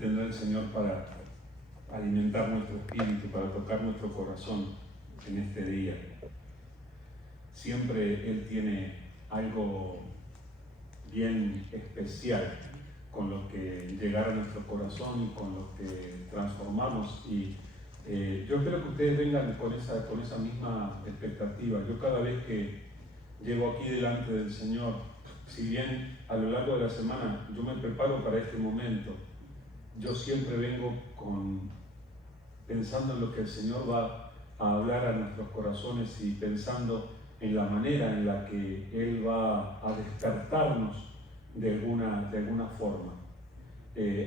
tendrá el Señor para alimentar nuestro espíritu, para tocar nuestro corazón en este día. Siempre Él tiene algo bien especial con lo que llegar a nuestro corazón y con lo que transformamos. Y yo espero que ustedes vengan con esa misma expectativa. Yo cada vez que llego aquí delante del Señor, si bien a lo largo de la semana yo me preparo para este momento, yo siempre vengo pensando en lo que el Señor va a hablar a nuestros corazones y pensando en la manera en la que Él va a despertarnos de alguna forma.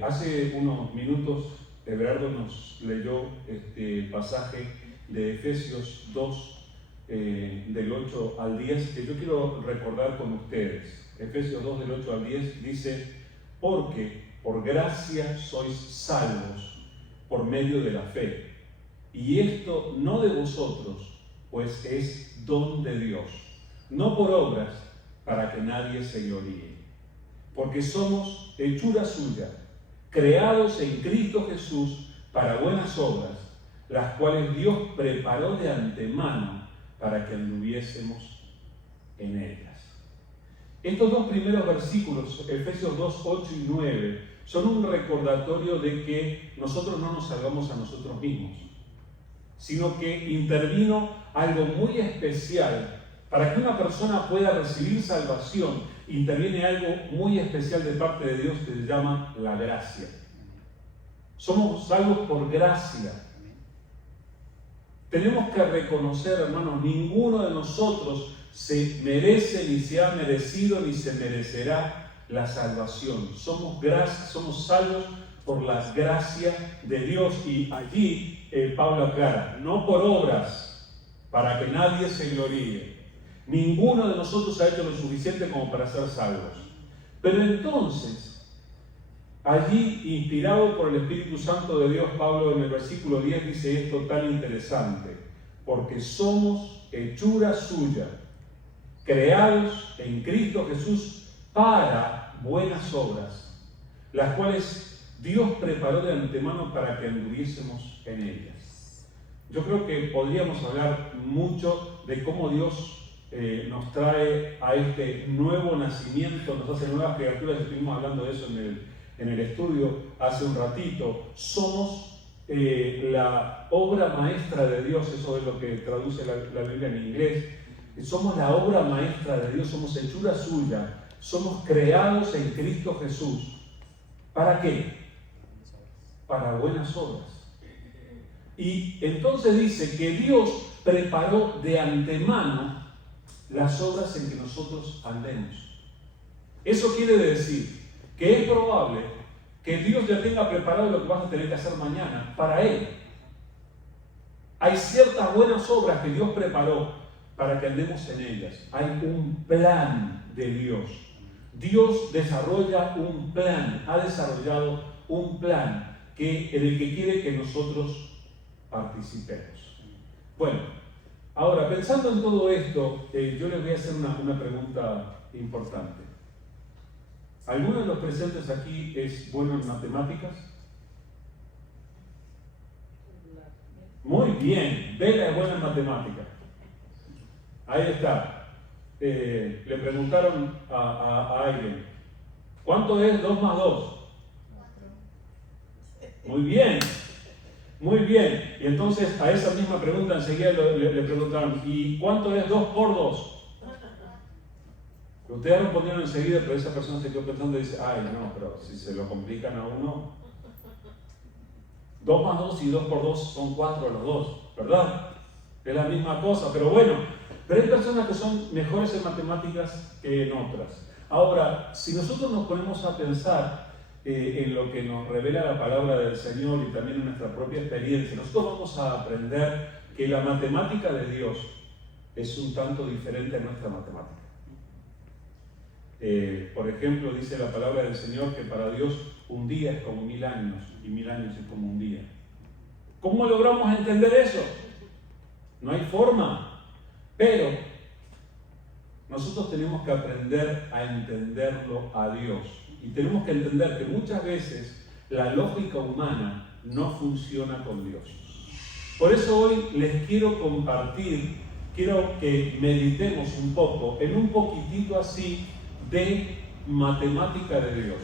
Hace unos minutos Everardo nos leyó este pasaje de Efesios 2, del 8 al 10, que yo quiero recordar con ustedes. Efesios 2 del 8 al 10 dice: porque por gracia sois salvos por medio de la fe, y esto no de vosotros, pues es don de Dios, no por obras, para que nadie se gloríe. Porque somos hechura suya, creados en Cristo Jesús para buenas obras, las cuales Dios preparó de antemano para que anduviésemos en ellas. Estos dos primeros versículos, Efesios 2, 8 y 9, son un recordatorio de que nosotros no nos salvamos a nosotros mismos, sino que intervino algo muy especial. Para que una persona pueda recibir salvación, interviene algo muy especial de parte de Dios que se llama la gracia. Somos salvos por gracia. Tenemos que reconocer, hermanos, ninguno de nosotros se merece, ni se ha merecido, ni se merecerá la salvación. Somos salvos por la gracia de Dios. Y allí Pablo aclara: no por obras, para que nadie se gloríe. Ninguno de nosotros ha hecho lo suficiente como para ser salvos. Pero entonces, allí, inspirado por el Espíritu Santo de Dios, Pablo en el versículo 10 dice esto tan interesante: porque somos hechura suya, creados en Cristo Jesús para buenas obras, las cuales Dios preparó de antemano para que anduviésemos en ellas. Yo creo que podríamos hablar mucho de cómo Dios nos trae a este nuevo nacimiento, nos hace nuevas criaturas. Estuvimos hablando de eso en el estudio hace un ratito. Somos la obra maestra de Dios, eso es lo que traduce la Biblia en inglés. Somos la obra maestra de Dios, somos hechura suya, somos creados en Cristo Jesús. ¿Para qué? Para buenas obras. Y entonces dice que Dios preparó de antemano las obras en que nosotros andemos. Eso quiere decir que es probable que Dios ya tenga preparado lo que vas a tener que hacer mañana para Él. Hay ciertas buenas obras que Dios preparó para que andemos en ellas. Hay un plan de Dios. Dios desarrolla un plan, ha desarrollado un plan en el que quiere que nosotros participemos. Bueno, ahora, pensando en todo esto, yo les voy a hacer una pregunta importante. ¿Alguno de los presentes aquí es bueno en matemáticas? Muy bien, Vela es buena en matemáticas. Ahí está. Le preguntaron a alguien: ¿cuánto es 2 más 2? 4. Muy bien. Muy bien. Y entonces a esa misma pregunta enseguida le preguntaron: ¿y cuánto es 2 por 2? Ustedes respondieron enseguida, pero esa persona se quedó pensando y dice: ay, no, pero si se lo complican a uno, 2 más 2 y 2 por 2 son 4 los dos, ¿verdad? Es la misma cosa, pero bueno, pero hay personas que son mejores en matemáticas que en otras. Ahora, si nosotros nos ponemos a pensar en lo que nos revela la palabra del Señor y también en nuestra propia experiencia, nosotros vamos a aprender que la matemática de Dios es un tanto diferente a nuestra matemática. Por ejemplo, dice la palabra del Señor que para Dios un día es como 1000 años y 1000 años es como un día. ¿Cómo logramos entender eso? No hay forma, pero nosotros tenemos que aprender a entenderlo a Dios. Y tenemos que entender que muchas veces La lógica humana no funciona con Dios. Por eso hoy les quiero compartir, quiero que meditemos un poco en un poquitito así de matemática de Dios.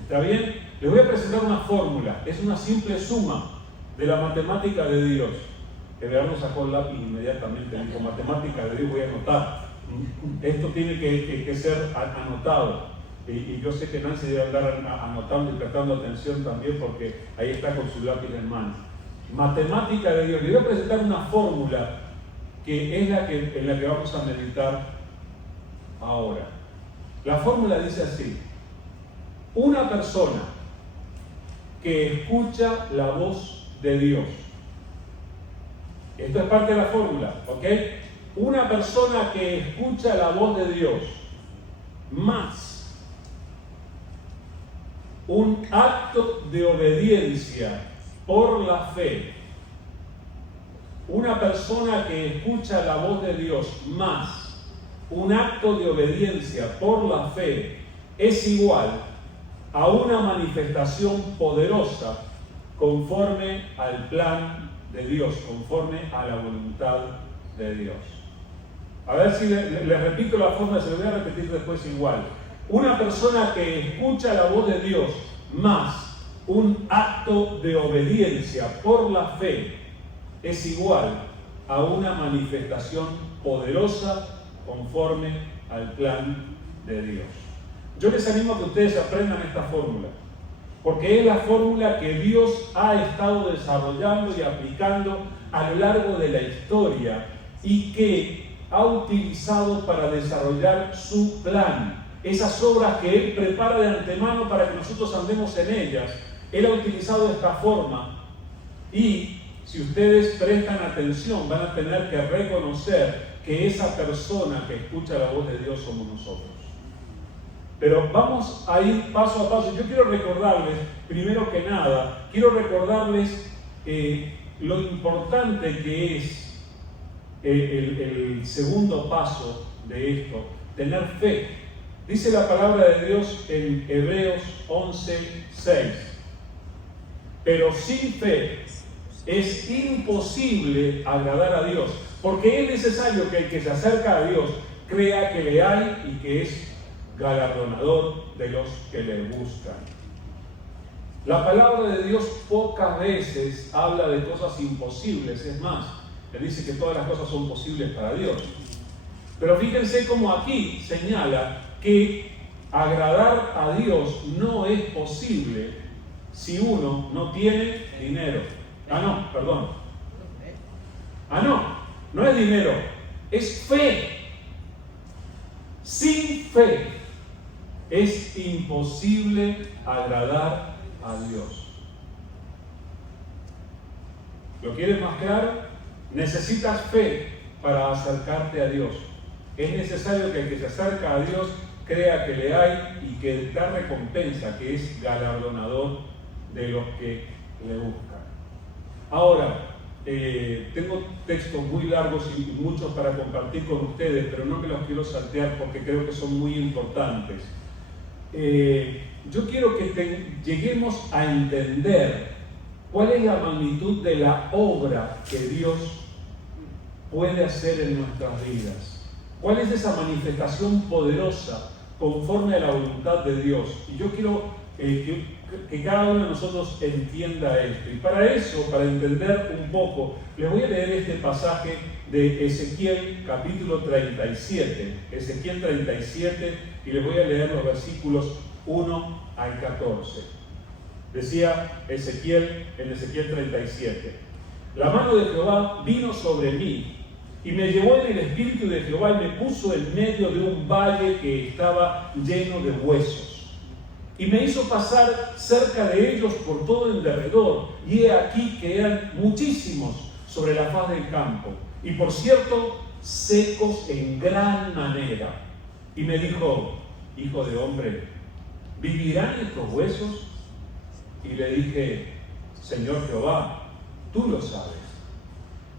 ¿Está bien? Les voy a presentar una fórmula, es una simple suma de la matemática de Dios. Everardo sacó el lápiz inmediatamente, dijo, matemática de Dios, voy a anotar. Esto tiene que ser anotado. Y yo sé que Nancy debe andar anotando y prestando atención también porque ahí está con su lápiz en mano. Matemática de Dios. Les voy a presentar una fórmula que es en la que vamos a meditar ahora. La fórmula dice así: una persona que escucha la voz de Dios. Esto es parte de la fórmula, ¿ok? Una persona que escucha la voz de Dios más un acto de obediencia por la fe. Una persona que escucha la voz de Dios más un acto de obediencia por la fe es igual a una manifestación poderosa conforme al plan de Dios, conforme a la voluntad de Dios. A ver si le repito la forma, se lo voy a repetir después igual. Una persona que escucha la voz de Dios más un acto de obediencia por la fe es igual a una manifestación poderosa conforme al plan de Dios. Yo les animo a que ustedes aprendan esta fórmula, porque es la fórmula que Dios ha estado desarrollando y aplicando a lo largo de la historia y que ha utilizado para desarrollar su plan. Esas obras que Él prepara de antemano para que nosotros andemos en ellas, Él ha utilizado esta forma y si ustedes prestan atención van a tener que reconocer que esa persona que escucha la voz de Dios somos nosotros. Pero vamos a ir paso a paso. Yo quiero recordarles, primero que nada, lo importante que es el segundo paso de esto, tener fe. Dice la palabra de Dios en Hebreos 11:6. Pero sin fe es imposible agradar a Dios, porque es necesario que el que se acerca a Dios crea que le hay y que es galardonador de los que le buscan. La palabra de Dios pocas veces habla de cosas imposibles, es más, le dice que todas las cosas son posibles para Dios. Pero fíjense cómo aquí señala que agradar a Dios no es posible si uno no tiene dinero. No es dinero, es fe. Sin fe es imposible agradar a Dios. ¿Lo quieres más claro? Necesitas fe para acercarte a Dios. Es necesario que el que se acerca a Dios crea que le hay y que da recompensa, que es galardonador de los que le buscan. Ahora, tengo textos muy largos y muchos para compartir con ustedes, pero no me los quiero saltear porque creo que son muy importantes. Yo quiero que lleguemos a entender cuál es la magnitud de la obra que Dios puede hacer en nuestras vidas. ¿Cuál es esa manifestación poderosa conforme a la voluntad de Dios? Y yo quiero que cada uno de nosotros entienda esto. Y para eso, para entender un poco, les voy a leer este pasaje de Ezequiel capítulo 37. Ezequiel 37, y les voy a leer los versículos 1 al 14. Decía Ezequiel en Ezequiel 37: la mano de Jehová vino sobre mí, y me llevó en el espíritu de Jehová y me puso en medio de un valle que estaba lleno de huesos. Y me hizo pasar cerca de ellos por todo el derredor, y he aquí que eran muchísimos sobre la faz del campo, y por cierto, secos en gran manera. Y me dijo: hijo de hombre, ¿vivirán estos huesos? Y le dije: Señor Jehová, tú lo sabes.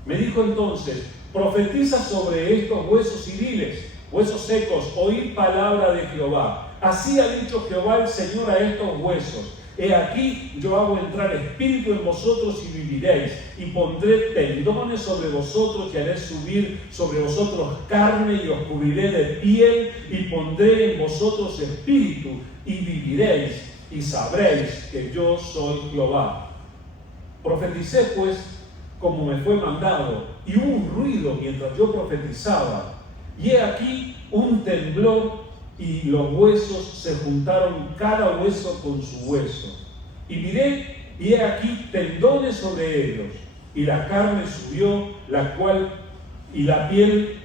Me dijo entonces: profetiza sobre estos huesos y diles: huesos secos, oíd palabra de Jehová. Así ha dicho Jehová el Señor a estos huesos: he aquí yo hago entrar espíritu en vosotros y viviréis, y pondré tendones sobre vosotros y haré subir sobre vosotros carne y os cubriré de piel y pondré en vosotros espíritu y viviréis y sabréis que yo soy Jehová. Profeticé pues como me fue mandado, y hubo un ruido mientras yo profetizaba, y he aquí un temblor, y los huesos se juntaron cada hueso con su hueso. Y miré, y he aquí tendones sobre ellos, y la carne subió, y la piel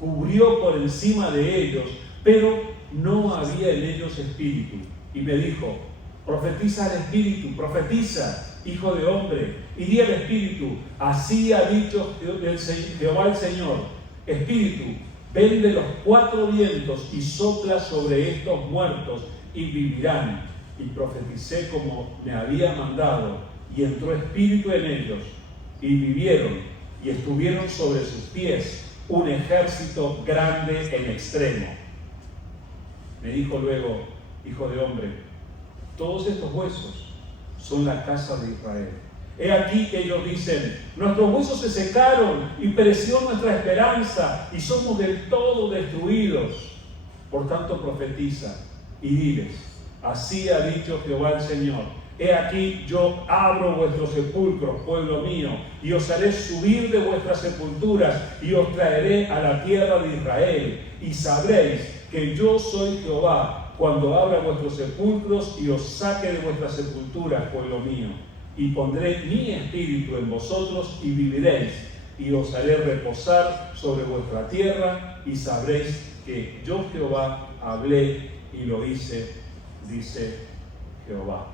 cubrió por encima de ellos, pero no había en ellos espíritu. Y me dijo, profetiza al espíritu, profetiza, hijo de hombre, y di al espíritu, así ha dicho Jehová el Señor, espíritu, ven de los cuatro vientos y sopla sobre estos muertos y vivirán. Y profeticé como me había mandado, y entró espíritu en ellos, y vivieron, y estuvieron sobre sus pies un ejército grande en extremo. Me dijo luego, hijo de hombre, todos estos huesos son la casa de Israel. He aquí que ellos dicen, nuestros huesos se secaron y pereció nuestra esperanza y somos del todo destruidos. Por tanto profetiza y diles, así ha dicho Jehová el Señor, he aquí yo abro vuestros sepulcros, pueblo mío, y os haré subir de vuestras sepulturas y os traeré a la tierra de Israel, y sabréis que yo soy Jehová cuando abra vuestros sepulcros y os saque de vuestras sepulturas, pueblo mío. Y pondré mi espíritu en vosotros y viviréis, y os haré reposar sobre vuestra tierra, y sabréis que yo Jehová hablé y lo hice, dice Jehová.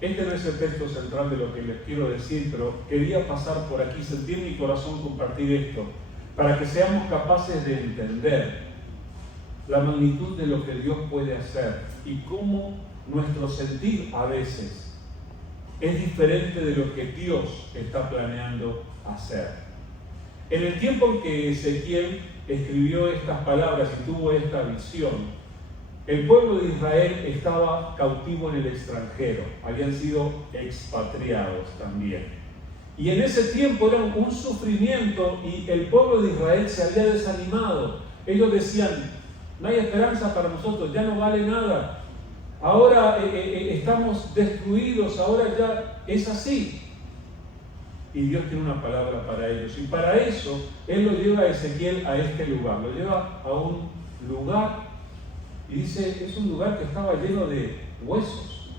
Este no es el texto central de lo que les quiero decir, pero quería pasar por aquí, sentir en mi corazón compartir esto, para que seamos capaces de entender la magnitud de lo que Dios puede hacer y cómo nuestro sentir a veces es diferente de lo que Dios está planeando hacer. En el tiempo en que Ezequiel escribió estas palabras y tuvo esta visión, el pueblo de Israel estaba cautivo en el extranjero, habían sido expatriados también. Y en ese tiempo era un sufrimiento y el pueblo de Israel se había desanimado. Ellos decían, no hay esperanza para nosotros, ya no vale nada. Ahora estamos destruidos, ahora ya es así. Y Dios tiene una palabra para ellos. Y para eso, Él lo lleva a Ezequiel a este lugar. Lo lleva a un lugar y dice, es un lugar que estaba lleno de huesos.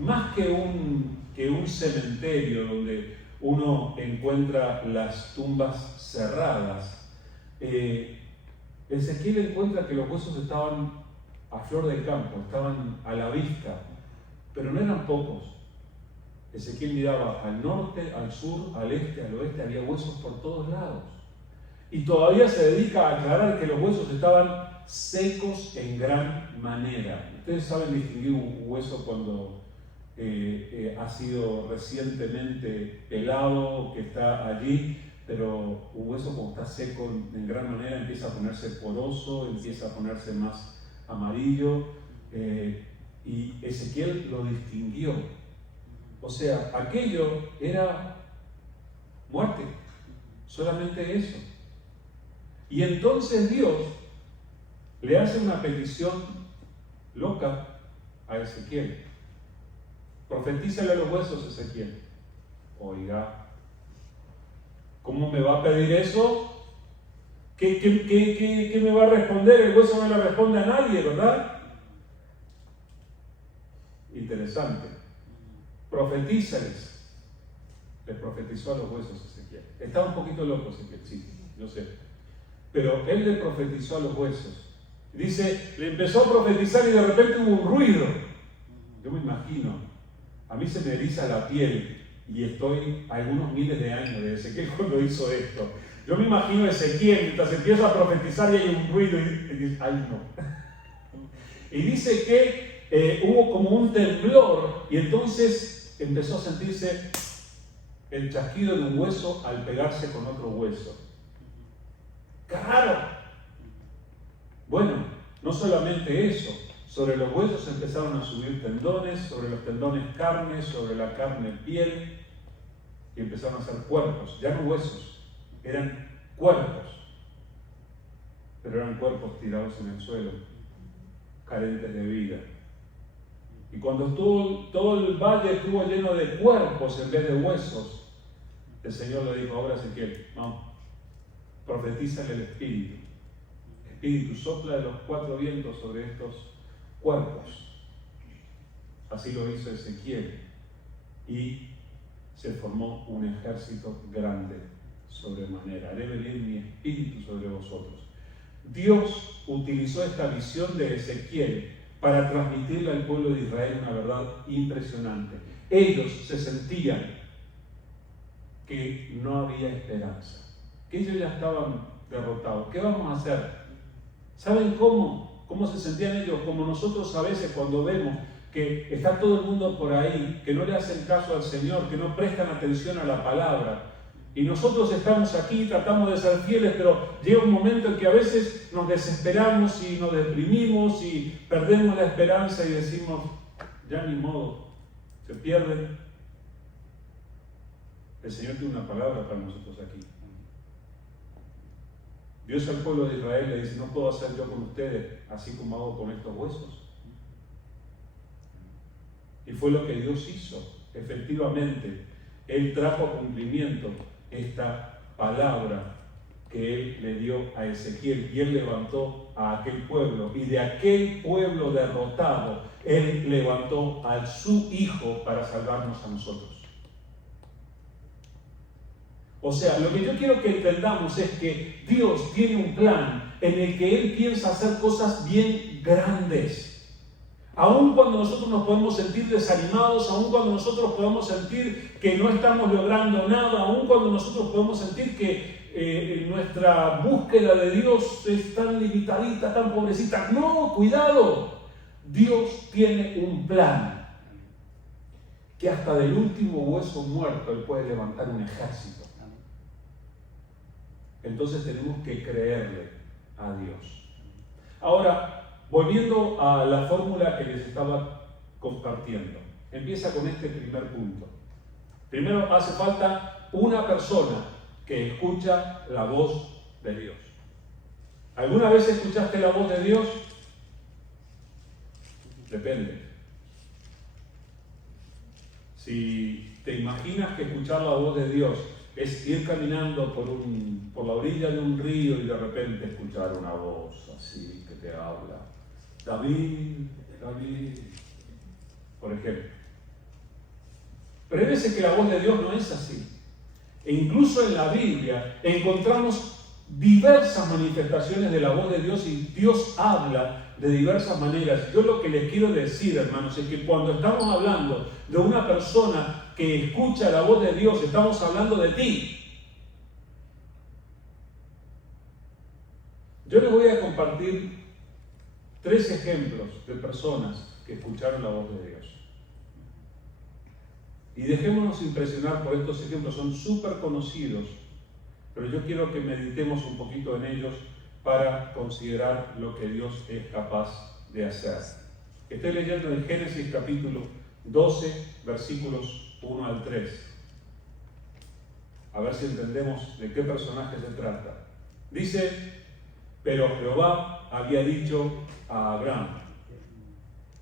Más que un cementerio donde uno encuentra las tumbas cerradas, Ezequiel encuentra que los huesos estaban a flor del campo, estaban a la vista, pero no eran pocos. Ezequiel miraba al norte, al sur, al este, al oeste, había huesos por todos lados. Y todavía se dedica a aclarar que los huesos estaban secos en gran manera. Ustedes saben distinguir un hueso cuando ha sido recientemente pelado, que está allí, pero un hueso cuando está seco en gran manera empieza a ponerse poroso, empieza a ponerse más amarillo, y Ezequiel lo distinguió. O sea, aquello era muerte, solamente eso. Y entonces Dios le hace una petición loca a Ezequiel. Profetízale a los huesos, Ezequiel. Oiga, ¿cómo me va a pedir eso? ¿Qué me va a responder? El hueso no le responde a nadie, ¿verdad? Interesante. Profetízales. Les profetizó a los huesos Ezequiel. Estaba un poquito loco Ezequiel, sí, yo sé. Pero él le profetizó a los huesos. Dice, le empezó a profetizar y de repente hubo un ruido. Yo me imagino, a mí se me eriza la piel y estoy a algunos miles de años de Ezequiel cuando hizo esto. Yo me imagino a Ezequiel mientras empieza a profetizar y hay un ruido y dice, ay no. Y dice que hubo como un temblor y entonces empezó a sentirse el chasquido de un hueso al pegarse con otro hueso. ¡Qué raro! Bueno, no solamente eso, sobre los huesos empezaron a subir tendones, sobre los tendones carne, sobre la carne piel, y empezaron a ser cuerpos, ya no huesos, eran cuerpos, pero eran cuerpos tirados en el suelo, carentes de vida. Y cuando todo el valle estuvo lleno de cuerpos en vez de huesos, el Señor le dijo: ahora Ezequiel, vamos, profetízale el Espíritu. Espíritu, sopla de los 4 vientos sobre estos cuerpos. Así lo hizo Ezequiel, y se formó un ejército grande sobremanera. Haré venir mi espíritu sobre vosotros. Dios utilizó esta visión de Ezequiel para transmitirle al pueblo de Israel una verdad impresionante. Ellos se sentían que no había esperanza, que ellos ya estaban derrotados. ¿Qué vamos a hacer? ¿Saben cómo? ¿Cómo se sentían ellos? Como nosotros a veces cuando vemos que está todo el mundo por ahí, que no le hacen caso al Señor, que no prestan atención a la palabra. Y nosotros estamos aquí, tratamos de ser fieles, pero llega un momento en que a veces nos desesperamos y nos deprimimos y perdemos la esperanza y decimos: ya ni modo, se pierde. El Señor tiene una palabra para nosotros aquí. Dios al pueblo de Israel le dice: no puedo hacer yo con ustedes así como hago con estos huesos. Y fue lo que Dios hizo. Efectivamente, Él trajo a cumplimiento esta palabra que Él le dio a Ezequiel, y Él levantó a aquel pueblo, y de aquel pueblo derrotado Él levantó a su Hijo para salvarnos a nosotros. O sea, lo que yo quiero que entendamos es que Dios tiene un plan en el que Él piensa hacer cosas bien grandes. Aun cuando nosotros nos podemos sentir desanimados, aun cuando nosotros podemos sentir que no estamos logrando nada, aun cuando nosotros podemos sentir que nuestra búsqueda de Dios es tan limitadita, tan pobrecita. No, cuidado. Dios tiene un plan que hasta del último hueso muerto Él puede levantar un ejército. Entonces tenemos que creerle a Dios. Ahora, volviendo a la fórmula que les estaba compartiendo, empieza con este primer punto. Primero, hace falta una persona que escucha la voz de Dios. ¿Alguna vez escuchaste la voz de Dios? Depende. Si te imaginas que escuchar la voz de Dios es ir caminando por la orilla de un río y de repente escuchar una voz así que te habla: David, David, por ejemplo. Pero hay veces que la voz de Dios no es así. E incluso en la Biblia encontramos diversas manifestaciones de la voz de Dios, y Dios habla de diversas maneras. Yo lo que les quiero decir, hermanos, es que cuando estamos hablando de una persona que escucha la voz de Dios, estamos hablando de ti. Yo les voy a compartir 3 ejemplos de personas que escucharon la voz de Dios. Y dejémonos impresionar por estos ejemplos, son súper conocidos, pero yo quiero que meditemos un poquito en ellos para considerar lo que Dios es capaz de hacer. Estoy leyendo en Génesis capítulo 12, versículos 1 al 3. A ver si entendemos de qué personaje se trata. Dice: pero Jehová había dicho a Abraham: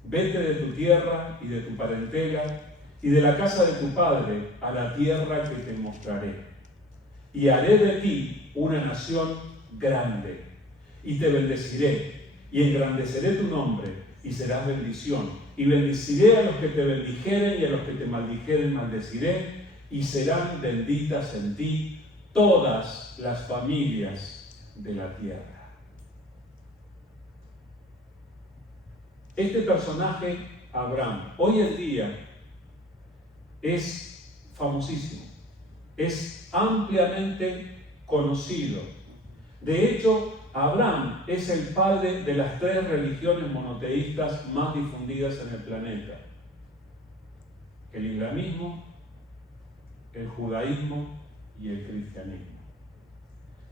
vete de tu tierra y de tu parentela y de la casa de tu padre a la tierra que te mostraré, y haré de ti una nación grande, y te bendeciré, y engrandeceré tu nombre, y serás bendición, y bendeciré a los que te bendijeren, y a los que te maldijeren maldeciré, y serán benditas en ti todas las familias de la tierra. Este personaje, Abraham, hoy en día es famosísimo, es ampliamente conocido. De hecho, Abraham es el padre de las 3 religiones monoteístas más difundidas en el planeta: el islamismo, el judaísmo y el cristianismo.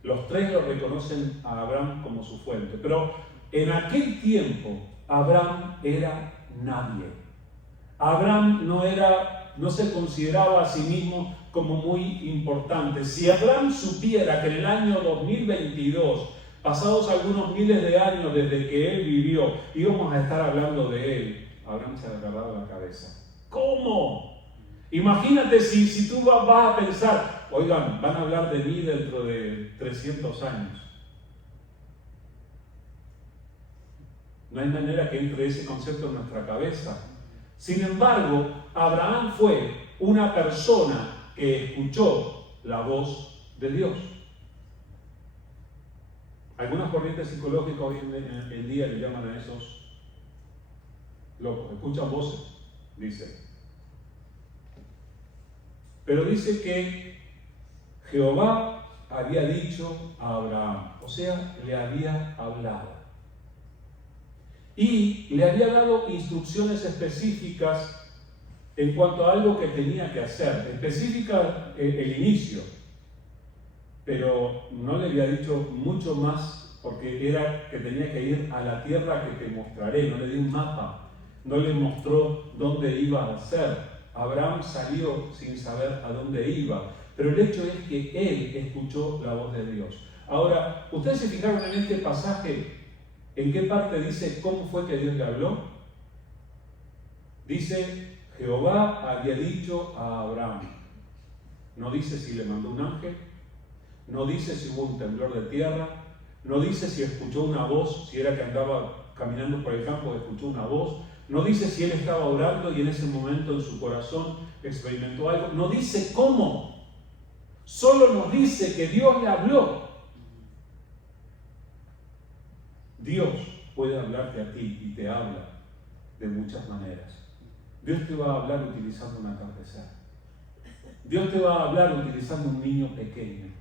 Los 3 lo reconocen a Abraham como su fuente, pero en aquel tiempo Abraham era nadie. Abraham no se consideraba a sí mismo como muy importante. Si Abraham supiera que en el año 2022, pasados algunos miles de años desde que él vivió, íbamos a estar hablando de él, Abraham se ha agarrado la cabeza. ¿Cómo? Imagínate si tú vas a pensar, oigan, van a hablar de mí dentro de 300 años. No hay manera que entre ese concepto en nuestra cabeza. Sin embargo, Abraham fue una persona que escuchó la voz de Dios. Algunas corrientes psicológicas hoy en día le llaman a esos locos, escuchan voces, dice. Pero dice que Jehová había dicho a Abraham, o sea, le había hablado. Y le había dado instrucciones específicas en cuanto a algo que tenía que hacer, específica el inicio, pero no le había dicho mucho más porque era que tenía que ir a la tierra que te mostraré, no le dio un mapa, no le mostró dónde iba a ser. Abraham salió sin saber a dónde iba, pero el hecho es que él escuchó la voz de Dios. Ahora, ¿ustedes se fijaron en este pasaje? ¿En qué parte dice cómo fue que Dios le habló? Dice, Jehová había dicho a Abraham. No dice si le mandó un ángel, no dice si hubo un temblor de tierra, no dice si escuchó una voz, si era que andaba caminando por el campo y escuchó una voz, no dice si él estaba orando y en ese momento en su corazón experimentó algo, no dice cómo, solo nos dice que Dios le habló. Dios puede hablarte a ti y te habla de muchas maneras. Dios te va a hablar utilizando un atardecer. Dios te va a hablar utilizando un niño pequeño.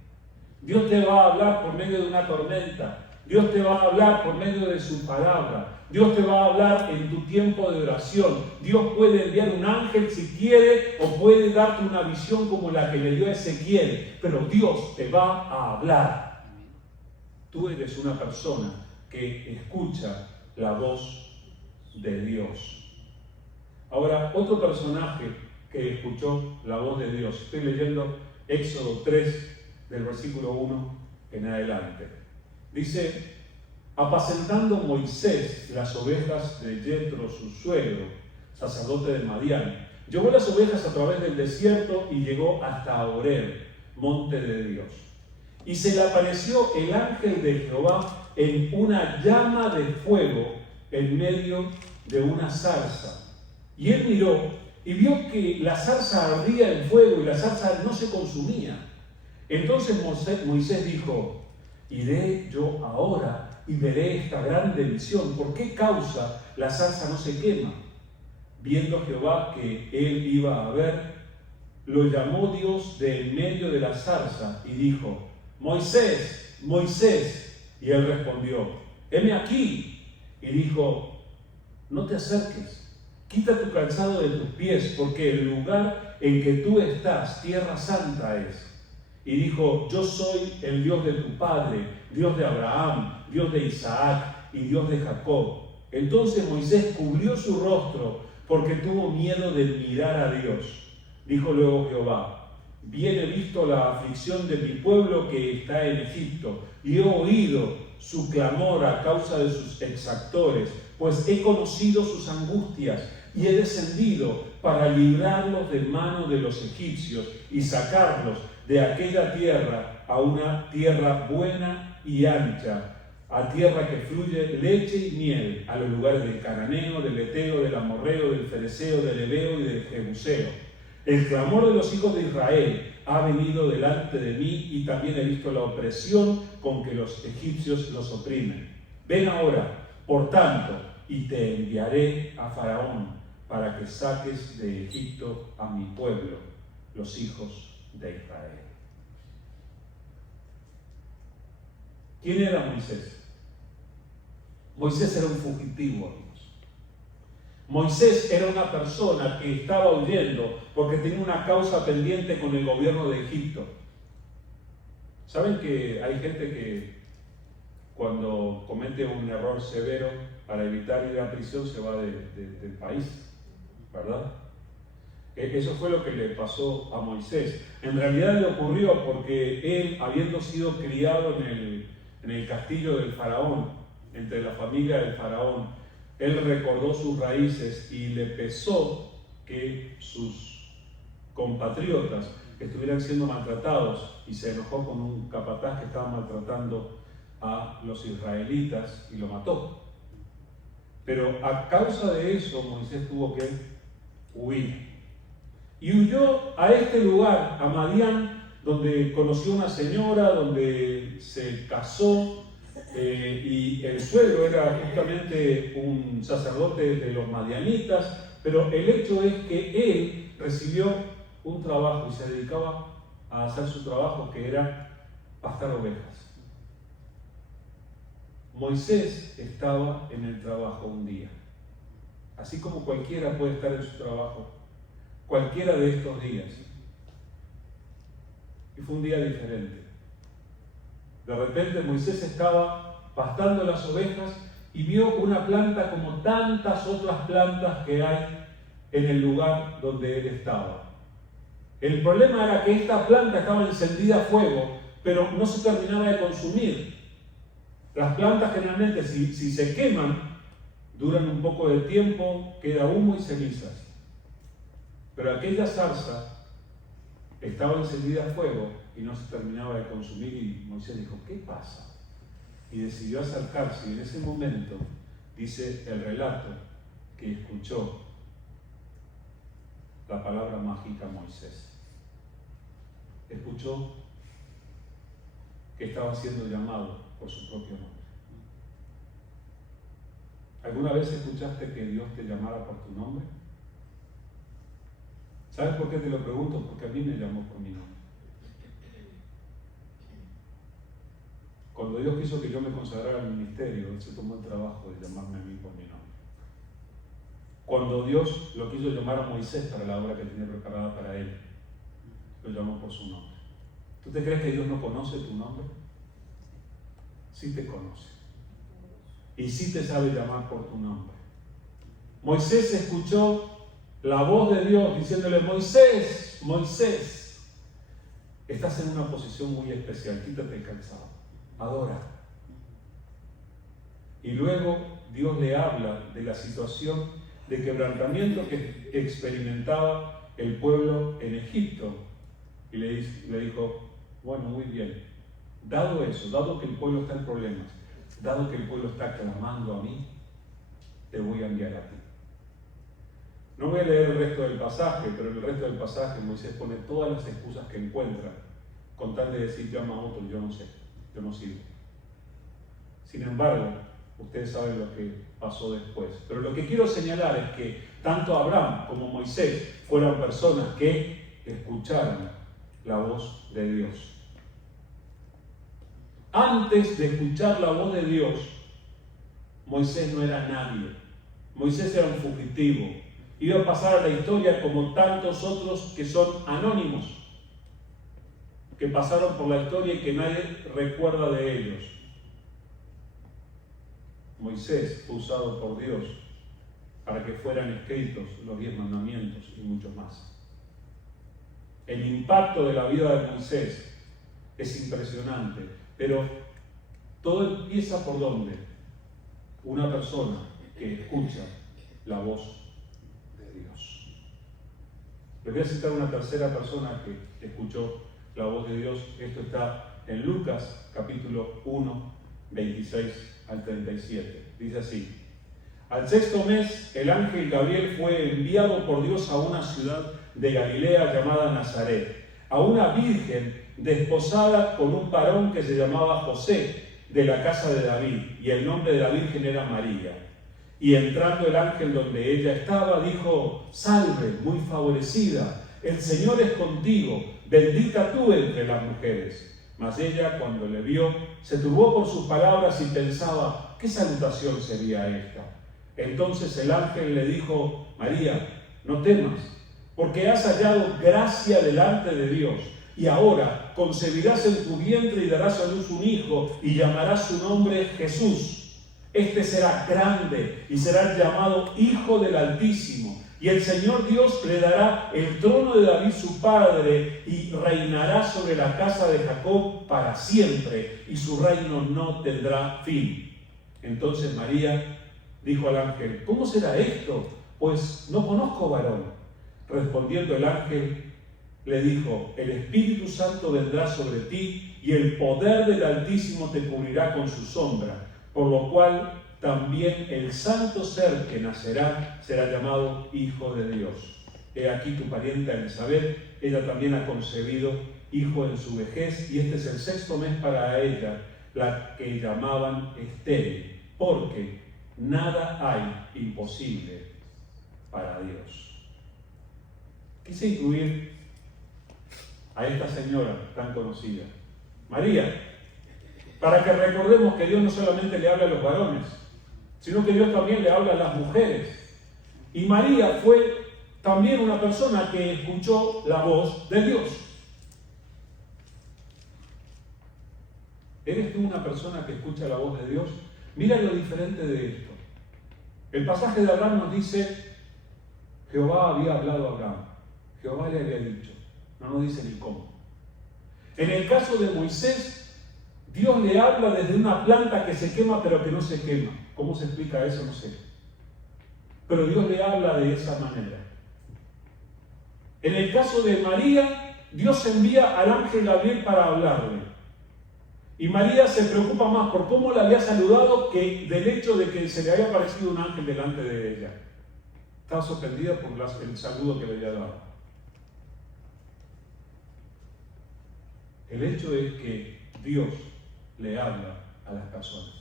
Dios te va a hablar por medio de una tormenta. Dios te va a hablar por medio de su palabra. Dios te va a hablar en tu tiempo de oración. Dios puede enviar un ángel si quiere o puede darte una visión como la que le dio a Ezequiel. Pero Dios te va a hablar. Tú eres una persona que escucha la voz de Dios. Ahora, otro personaje que escuchó la voz de Dios. Estoy leyendo Éxodo 3, del versículo 1 en adelante. Dice, apacentando Moisés las ovejas de Yetro, su suegro, sacerdote de Madián, llevó las ovejas a través del desierto y llegó hasta Horeb, monte de Dios. Y se le apareció el ángel de Jehová en una llama de fuego en medio de una zarza. Y él miró y vio que la zarza ardía en fuego y la zarza no se consumía. Entonces Moisés dijo, iré yo ahora y veré esta grande visión. ¿Por qué causa la zarza no se quema? Viendo Jehová que él iba a ver, lo llamó Dios de en medio de la zarza y dijo, Moisés, Moisés. Y él respondió, heme aquí. Y dijo, no te acerques. Quita tu calzado de tus pies, porque el lugar en que tú estás, tierra santa es. Y dijo, yo soy el Dios de tu padre, Dios de Abraham, Dios de Isaac y Dios de Jacob. Entonces Moisés cubrió su rostro, porque tuvo miedo de mirar a Dios. Dijo luego Jehová, bien he visto la aflicción de mi pueblo que está en Egipto, y he oído su clamor a causa de sus exactores, pues he conocido sus angustias y he descendido para librarlos de mano de los egipcios y sacarlos de aquella tierra a una tierra buena y ancha, a tierra que fluye leche y miel, a los lugares del cananeo, del eteo, del amorreo, del fereceo, del heveo y del jebuseo. El clamor de los hijos de Israel ha venido delante de mí y también he visto la opresión con que los egipcios los oprimen. Ven ahora, por tanto, y te enviaré a Faraón para que saques de Egipto a mi pueblo, los hijos de Israel. ¿Quién era Moisés? Moisés era un fugitivo, amigos. Moisés era una persona que estaba huyendo porque tenía una causa pendiente con el gobierno de Egipto. ¿Saben que hay gente que cuando comete un error severo para evitar ir a prisión se va del país, ¿verdad? Eso fue lo que le pasó a Moisés. En realidad le ocurrió porque él, habiendo sido criado en el castillo del faraón, entre la familia del faraón, él recordó sus raíces y le pesó que sus compatriotas estuvieran siendo maltratados, y se enojó con un capataz que estaba maltratando a los israelitas y lo mató. Pero a causa de eso Moisés tuvo que huir. Y huyó a este lugar, a Madián, donde conoció una señora, donde se casó, y el suegro era justamente un sacerdote de los madianitas, pero el hecho es que él recibió un trabajo y se dedicaba a hacer su trabajo, que era pastar ovejas. Moisés estaba en el trabajo un día, así como cualquiera puede estar en su trabajo cualquiera de estos días, y fue un día diferente. De repente Moisés estaba pastando las ovejas y vio una planta como tantas otras plantas que hay en el lugar donde él estaba. El problema era que esta planta estaba encendida a fuego, pero no se terminaba de consumir. Las plantas generalmente, si se queman, duran un poco de tiempo, queda humo y cenizas. Pero aquella zarza estaba encendida a fuego y no se terminaba de consumir, y Moisés dijo, ¿qué pasa? Y decidió acercarse, y en ese momento, dice el relato, que escuchó la palabra mágica Moisés. Escuchó que estaba siendo llamado por su propio nombre. ¿Alguna vez escuchaste que Dios te llamara por tu nombre? ¿Sabes por qué te lo pregunto? Porque a mí me llamó por mi nombre. Cuando Dios quiso que yo me consagrara al ministerio, Él se tomó el trabajo de llamarme a mí por mi nombre. Cuando Dios lo quiso llamar a Moisés para la obra que tenía preparada para él, lo llamó por su nombre. ¿Tú te crees que Dios no conoce tu nombre? Sí te conoce. Y sí te sabe llamar por tu nombre. Moisés escuchó la voz de Dios diciéndole, Moisés, Moisés, estás en una posición muy especial, quítate el calzado, adora. Y luego Dios le habla de la situación de quebrantamiento que experimentaba el pueblo en Egipto. Y le dijo, bueno, muy bien, dado eso, dado que el pueblo está en problemas, dado que el pueblo está clamando a mí, te voy a enviar a ti. No voy a leer el resto del pasaje, pero en el resto del pasaje Moisés pone todas las excusas que encuentra con tal de decir, llama a otro, yo no sé, yo no sirvo. Sin embargo, ustedes saben lo que pasó después. Pero lo que quiero señalar es que tanto Abraham como Moisés fueron personas que escucharon la voz de Dios. Antes de escuchar la voz de Dios, Moisés no era nadie. Moisés era un fugitivo. Iba a pasar a la historia como tantos otros que son anónimos, que pasaron por la historia y que nadie recuerda de ellos. Moisés fue usado por Dios para que fueran escritos los 10 mandamientos y muchos más. El impacto de la vida de Moisés es impresionante, pero todo empieza por donde una persona que escucha la voz de Dios. Les voy a citar una tercera persona que escuchó la voz de Dios. Esto está en Lucas capítulo 1, 26 al 37. Dice así: al sexto mes, el ángel Gabriel fue enviado por Dios a una ciudad de Galilea llamada Nazaret, a una virgen desposada con un varón que se llamaba José, de la casa de David, y el nombre de la virgen era María. Y entrando el ángel donde ella estaba, dijo: salve, muy favorecida, el Señor es contigo, bendita tú entre las mujeres. Mas ella, cuando le vio, se turbó por sus palabras y pensaba: ¿qué salutación sería esta? Entonces el ángel le dijo: María, no temas, porque has hallado gracia delante de Dios, y ahora concebirás en tu vientre y darás a luz un hijo, y llamarás su nombre Jesús. Este será grande y será llamado Hijo del Altísimo. Y el Señor Dios le dará el trono de David su padre y reinará sobre la casa de Jacob para siempre y su reino no tendrá fin. Entonces María dijo al ángel: ¿cómo será esto? Pues no conozco varón. Respondiendo el ángel le dijo: el Espíritu Santo vendrá sobre ti y el poder del Altísimo te cubrirá con su sombra, por lo cual también el santo ser que nacerá será llamado Hijo de Dios. He aquí tu parienta Elizabeth, ella también ha concebido hijo en su vejez, y este es el 6º mes para ella, la que llamaban estéril, porque nada hay imposible para Dios. Quise incluir a esta señora tan conocida, María, para que recordemos que Dios no solamente le habla a los varones, sino que Dios también le habla a las mujeres. Y María fue también una persona que escuchó la voz de Dios. ¿Eres tú una persona que escucha la voz de Dios? Mira lo diferente de esto. El pasaje de Abraham nos dice: Jehová había hablado a Abraham, Jehová le había dicho. No nos dice ni cómo. En el caso de Moisés, Dios le habla desde una planta que se quema pero que no se quema. ¿Cómo se explica eso? No sé. Pero Dios le habla de esa manera. En el caso de María, Dios envía al ángel Gabriel para hablarle. Y María se preocupa más por cómo la había saludado que del hecho de que se le había aparecido un ángel delante de ella. Estaba sorprendida por el saludo que le había dado. El hecho es que Dios le habla a las personas.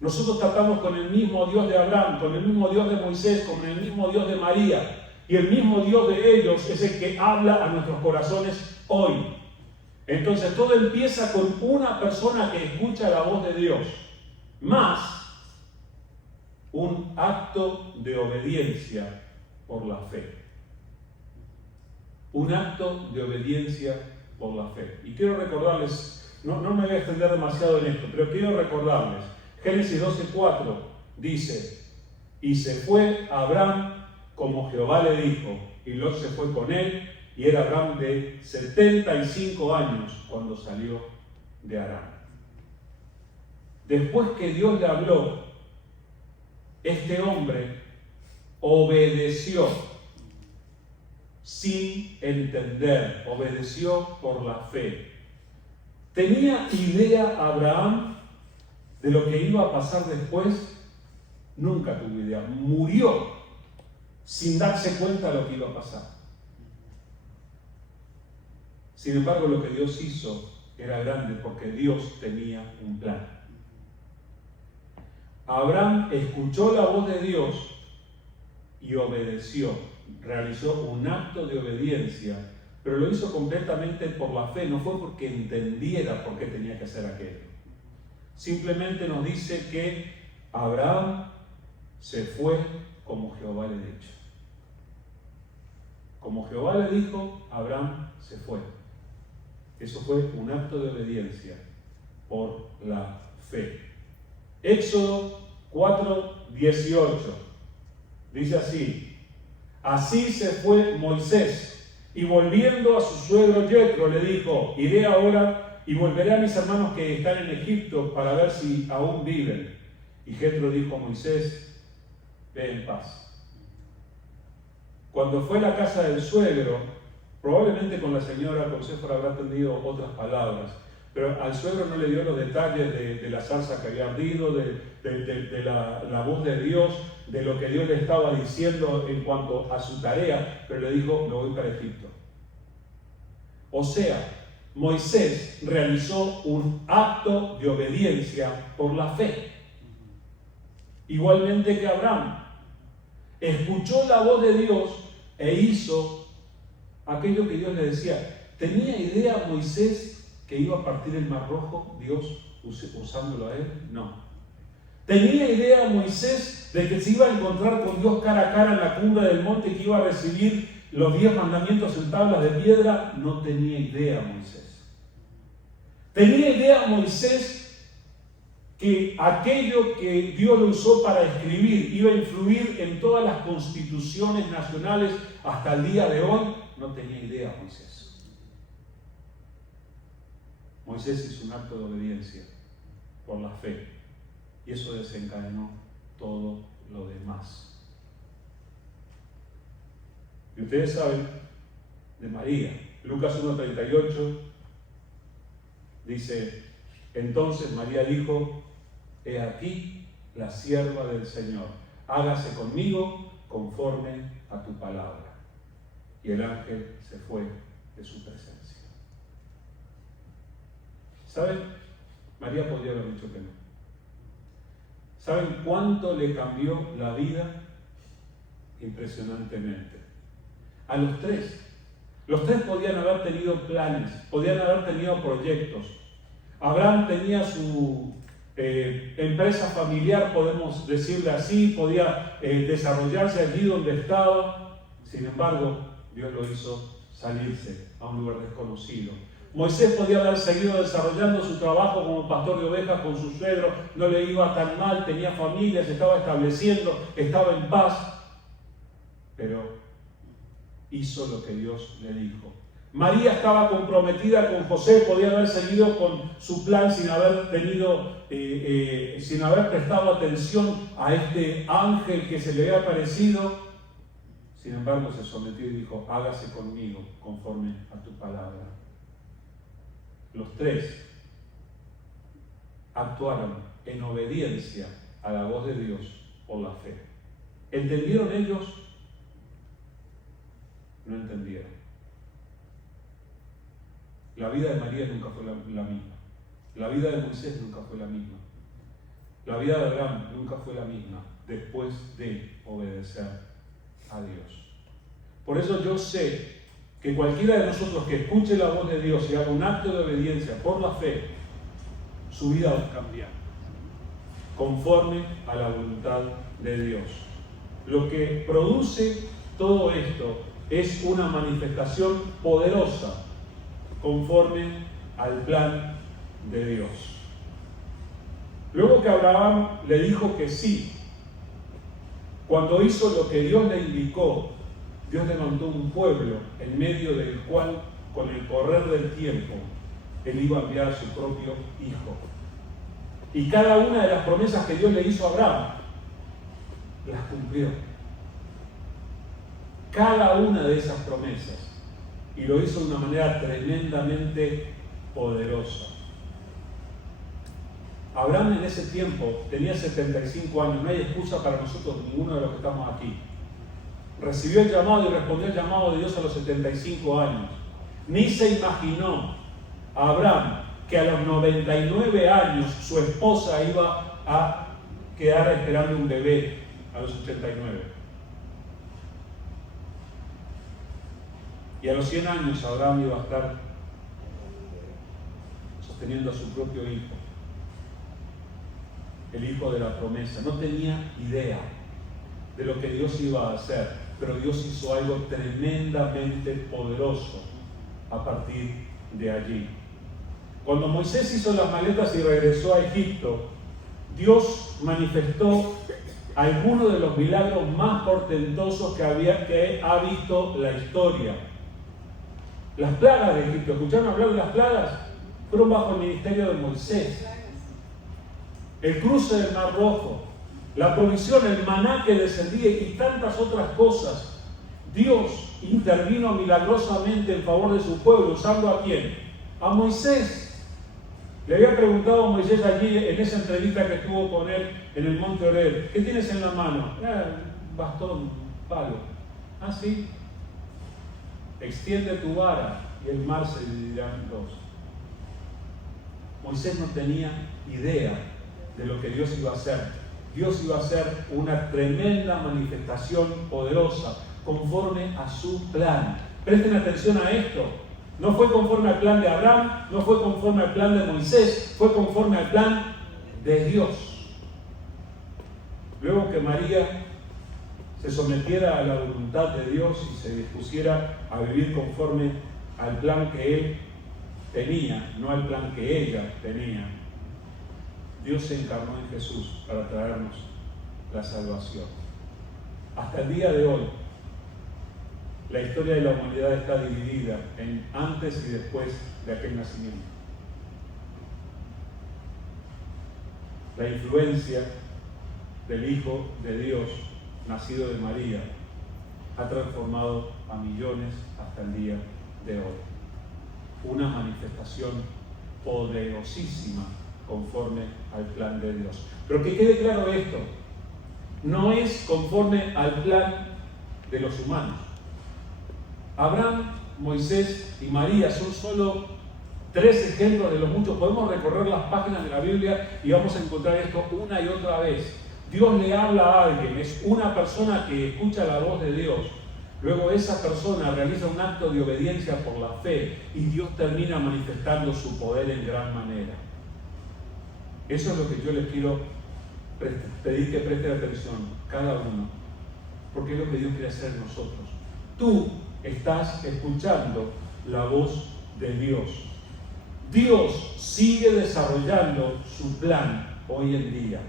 Nosotros tratamos con el mismo Dios de Abraham, con el mismo Dios de Moisés, con el mismo Dios de María. Y el mismo Dios de ellos es el que habla a nuestros corazones hoy. Entonces todo empieza con una persona que escucha la voz de Dios, más un acto de obediencia por la fe. Un acto de obediencia por la fe. Y quiero recordarles, no me voy a extender demasiado en esto, pero quiero recordarles, Génesis 12:4 dice: y se fue Abraham como Jehová le dijo, y Lot se fue con él, y era Abraham de 75 años cuando salió de Harán. Después que Dios le habló, este hombre obedeció sin entender, obedeció por la fe. ¿Tenía idea Abraham de lo que iba a pasar después? Nunca tuvo idea. Murió sin darse cuenta de lo que iba a pasar. Sin embargo, lo que Dios hizo era grande porque Dios tenía un plan. Abraham escuchó la voz de Dios y obedeció. Realizó un acto de obediencia, pero lo hizo completamente por la fe. No fue porque entendiera por qué tenía que hacer aquello. Simplemente nos dice que Abraham se fue como Jehová le dijo. Como Jehová le dijo, Abraham se fue. Eso fue un acto de obediencia por la fe. Éxodo 4:18 dice así: así se fue Moisés, y volviendo a su suegro Yetro le dijo: iré ahora y volveré a mis hermanos que están en Egipto para ver si aún viven. Y Yetro dijo a Moisés: ve en paz. Cuando fue a la casa del suegro, probablemente con la señora Josefra habrá tenido otras palabras, pero al suegro no le dio los detalles de la zarza que había ardido, de la voz de Dios, de lo que Dios le estaba diciendo en cuanto a su tarea, pero le dijo: me voy para Egipto. O sea, Moisés realizó un acto de obediencia por la fe. Igualmente que Abraham, escuchó la voz de Dios e hizo aquello que Dios le decía. ¿Tenía idea Moisés que iba a partir el Mar Rojo, Dios usándolo a él? No. ¿Tenía idea Moisés de que se iba a encontrar con Dios cara a cara en la cumbre del monte y que iba a recibir los 10 mandamientos en tablas de piedra? No tenía idea Moisés. ¿Tenía idea Moisés que aquello que Dios lo usó para escribir iba a influir en todas las constituciones nacionales hasta el día de hoy, no tenía idea Moisés. Moisés hizo un acto de obediencia por la fe y eso desencadenó todo lo demás. Y ustedes saben de María. Lucas 1:38 dice: entonces María dijo: he aquí la sierva del Señor, hágase conmigo conforme a tu palabra. Y el ángel se fue de su presencia. ¿Saben? María podría haber dicho que no. ¿Saben cuánto le cambió la vida? Impresionantemente. A los tres. Los tres podían haber tenido planes, podían haber tenido proyectos. Abraham tenía su empresa familiar, podemos decirle así, podía desarrollarse allí donde estaba. Sin embargo, Dios lo hizo salirse a un lugar desconocido. Moisés podía haber seguido desarrollando su trabajo como pastor de ovejas con su suegro, no le iba tan mal, tenía familia, se estaba estableciendo, estaba en paz, pero hizo lo que Dios le dijo. María estaba comprometida con José, podía haber seguido con su plan sin haber prestado atención a este ángel que se le había aparecido. Sin embargo, se sometió y dijo: hágase conmigo conforme a tu palabra. Los tres actuaron en obediencia a la voz de Dios por la fe. ¿Entendieron ellos? No entendieron. La vida de María nunca fue la misma. La vida de Moisés nunca fue la misma. La vida de Abraham nunca fue la misma después de obedecer a Dios. Por eso yo sé que cualquiera de nosotros que escuche la voz de Dios y haga un acto de obediencia por la fe, su vida va a cambiar conforme a la voluntad de Dios. Lo que produce todo esto es una manifestación poderosa conforme al plan de Dios. Luego que Abraham le dijo que sí, cuando hizo lo que Dios le indicó, Dios levantó un pueblo en medio del cual, con el correr del tiempo, Él iba a enviar a su propio hijo. Y cada una de las promesas que Dios le hizo a Abraham, las cumplió. Cada una de esas promesas. Y lo hizo de una manera tremendamente poderosa. Abraham en ese tiempo tenía 75 años. No hay excusa para nosotros, ninguno de los que estamos aquí. Recibió el llamado y respondió el llamado de Dios a los 75 años. Ni se imaginó a Abraham que a los 99 años su esposa iba a quedar esperando un bebé a los 89. Y a los 100 años Abraham iba a estar sosteniendo a su propio hijo, el hijo de la promesa. No tenía idea de lo que Dios iba a hacer, pero Dios hizo algo tremendamente poderoso a partir de allí. Cuando Moisés hizo las maletas y regresó a Egipto, Dios manifestó algunos de los milagros más portentosos que ha visto la historia. Las plagas de Egipto, ¿escucharon hablar de las plagas? Fueron bajo el ministerio de Moisés. El cruce del Mar Rojo, la provisión, el maná que descendía y tantas otras cosas. Dios intervino milagrosamente en favor de su pueblo, ¿usando a quién? A Moisés. Le había preguntado a Moisés allí en esa entrevista que tuvo con él en el monte Horeb: ¿qué tienes en la mano? Un bastón, un palo. Ah, sí. Extiende tu vara y el mar se dividirá en dos. Moisés no tenía idea de lo que Dios iba a hacer. Dios iba a hacer una tremenda manifestación poderosa conforme a su plan. Presten atención a esto. No fue conforme al plan de Abraham, no fue conforme al plan de Moisés, fue conforme al plan de Dios. Luego que María se sometiera a la voluntad de Dios y se dispusiera a vivir conforme al plan que Él tenía, no al plan que ella tenía, Dios se encarnó en Jesús para traernos la salvación. Hasta el día de hoy, la historia de la humanidad está dividida en antes y después de aquel nacimiento. La influencia del Hijo de Dios, nacido de María, ha transformado a millones hasta el día de hoy. Una manifestación poderosísima conforme al plan de Dios. Pero que quede claro esto, no es conforme al plan de los humanos. Abraham, Moisés y María son solo 3 ejemplos de los muchos. Podemos recorrer las páginas de la Biblia y vamos a encontrar esto una y otra vez. Dios le habla a alguien, es una persona que escucha la voz de Dios. Luego esa persona realiza un acto de obediencia por la fe y Dios termina manifestando su poder en gran manera. Eso es lo que yo les quiero pedir que presten atención, cada uno, porque es lo que Dios quiere hacer en nosotros. Tú estás escuchando la voz de Dios. Dios sigue desarrollando su plan hoy en día.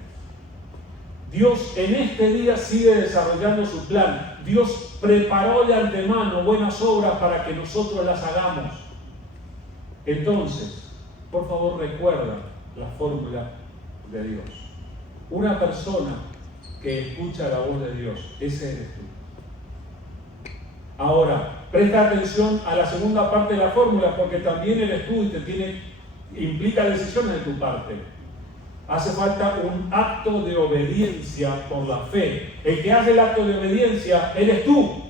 Dios en este día sigue desarrollando su plan. Dios preparó de antemano buenas obras para que nosotros las hagamos. Entonces, por favor, recuerda la fórmula de Dios. Una persona que escucha la voz de Dios, ese eres tú. Ahora, presta atención a la segunda parte de la fórmula, porque también eres tú y implica decisiones de tu parte. Hace falta un acto de obediencia por la fe. El que hace el acto de obediencia eres tú.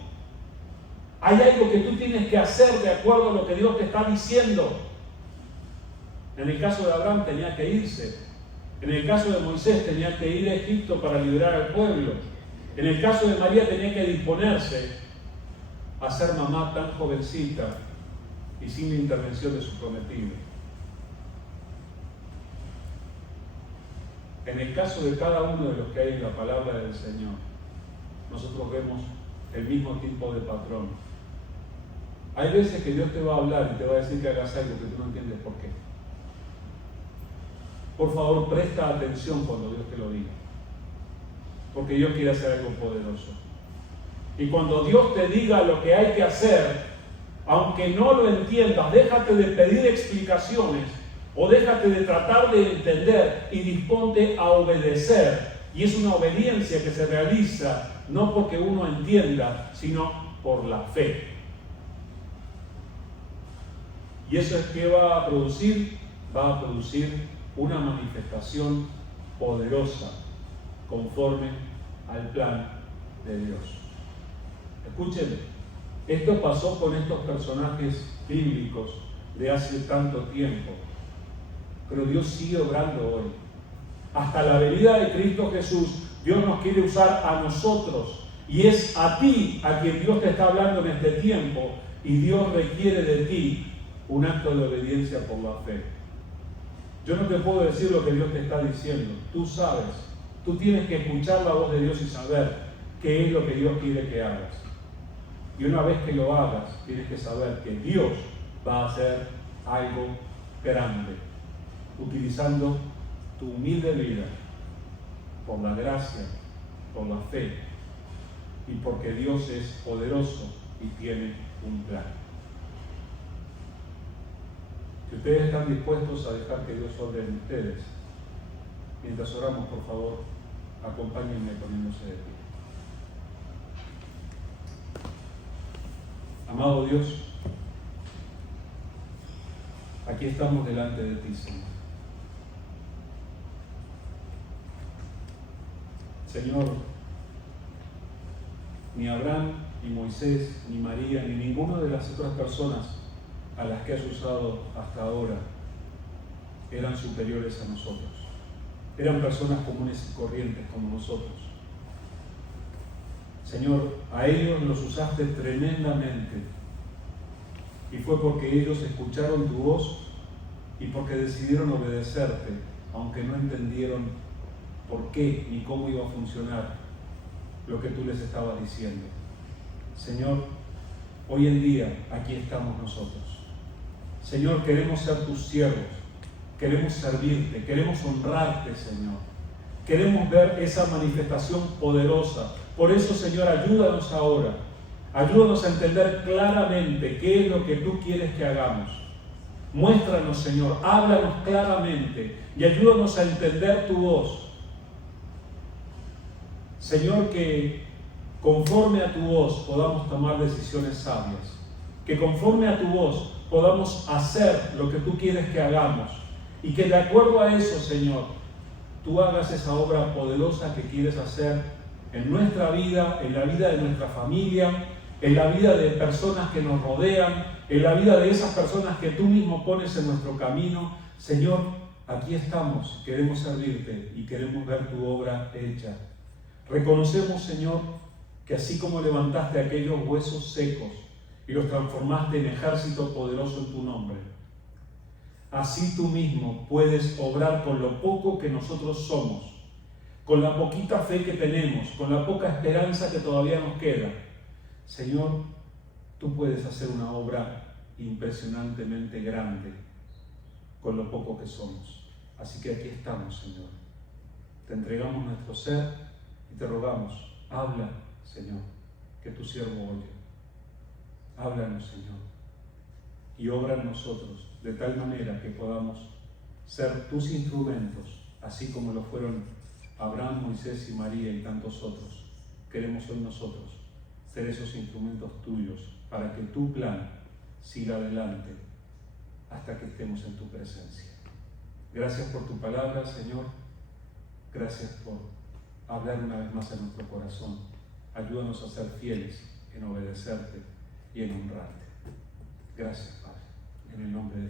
Hay algo que tú tienes que hacer de acuerdo a lo que Dios te está diciendo. En el caso de Abraham tenía que irse. En el caso de Moisés tenía que ir a Egipto para liberar al pueblo. En el caso de María tenía que disponerse a ser mamá tan jovencita y sin la intervención de su prometido. En el caso de cada uno de los que hay en la palabra del Señor, nosotros vemos el mismo tipo de patrón. Hay veces que Dios te va a hablar y te va a decir que hagas algo que tú no entiendes por qué. Por favor, presta atención cuando Dios te lo diga, porque Dios quiere hacer algo poderoso. Y cuando Dios te diga lo que hay que hacer, aunque no lo entiendas, déjate de pedir explicaciones o déjate de tratar de entender y disponte a obedecer. Y es una obediencia que se realiza no porque uno entienda, sino por la fe. ¿Y eso es qué va a producir? Va a producir una manifestación poderosa conforme al plan de Dios. Escúchenme, esto pasó con estos personajes bíblicos de hace tanto tiempo, pero Dios sigue obrando hoy. Hasta la venida de Cristo Jesús, Dios nos quiere usar a nosotros, y es a ti a quien Dios te está hablando en este tiempo, y Dios requiere de ti un acto de obediencia por la fe. Yo no te puedo decir lo que Dios te está diciendo, tú sabes, tú tienes que escuchar la voz de Dios y saber qué es lo que Dios quiere que hagas. Y una vez que lo hagas, tienes que saber que Dios va a hacer algo grande, utilizando tu humilde vida por la gracia, por la fe y porque Dios es poderoso y tiene un plan. Si ustedes están dispuestos a dejar que Dios obre en ustedes, mientras oramos, por favor, acompáñenme poniéndose de pie. Amado Dios, aquí estamos delante de ti, Señor. Señor, ni Abraham, ni Moisés, ni María, ni ninguna de las otras personas a las que has usado hasta ahora eran superiores a nosotros. Eran personas comunes y corrientes como nosotros. Señor, a ellos los usaste tremendamente y fue porque ellos escucharon tu voz y porque decidieron obedecerte, aunque no entendieron por qué ni cómo iba a funcionar lo que tú les estabas diciendo. Señor, hoy en día aquí estamos nosotros. Señor, queremos ser tus siervos, queremos servirte, queremos honrarte, Señor. Queremos ver esa manifestación poderosa. Por eso, Señor, ayúdanos ahora. Ayúdanos a entender claramente qué es lo que tú quieres que hagamos. Muéstranos, Señor, háblanos claramente y ayúdanos a entender tu voz. Señor, que conforme a tu voz podamos tomar decisiones sabias. Que conforme a tu voz podamos hacer lo que tú quieres que hagamos. Y que de acuerdo a eso, Señor, tú hagas esa obra poderosa que quieres hacer en nuestra vida, en la vida de nuestra familia, en la vida de personas que nos rodean, en la vida de esas personas que tú mismo pones en nuestro camino. Señor, aquí estamos, queremos servirte y queremos ver tu obra hecha. Reconocemos, Señor, que así como levantaste aquellos huesos secos y los transformaste en ejército poderoso en tu nombre, así tú mismo puedes obrar con lo poco que nosotros somos, con la poquita fe que tenemos, con la poca esperanza que todavía nos queda. Señor, tú puedes hacer una obra impresionantemente grande con lo poco que somos. Así que aquí estamos, Señor. Te entregamos nuestro ser y te rogamos, habla, Señor, que tu siervo oye. Háblanos, Señor, y obra en nosotros de tal manera que podamos ser tus instrumentos, así como lo fueron Abraham, Moisés y María y tantos otros. Queremos hoy nosotros ser esos instrumentos tuyos para que tu plan siga adelante hasta que estemos en tu presencia. Gracias por tu palabra, Señor. Gracias por hablar una vez más en nuestro corazón. Ayúdanos a ser fieles en obedecerte y en honrarte. Gracias, Padre. En el nombre de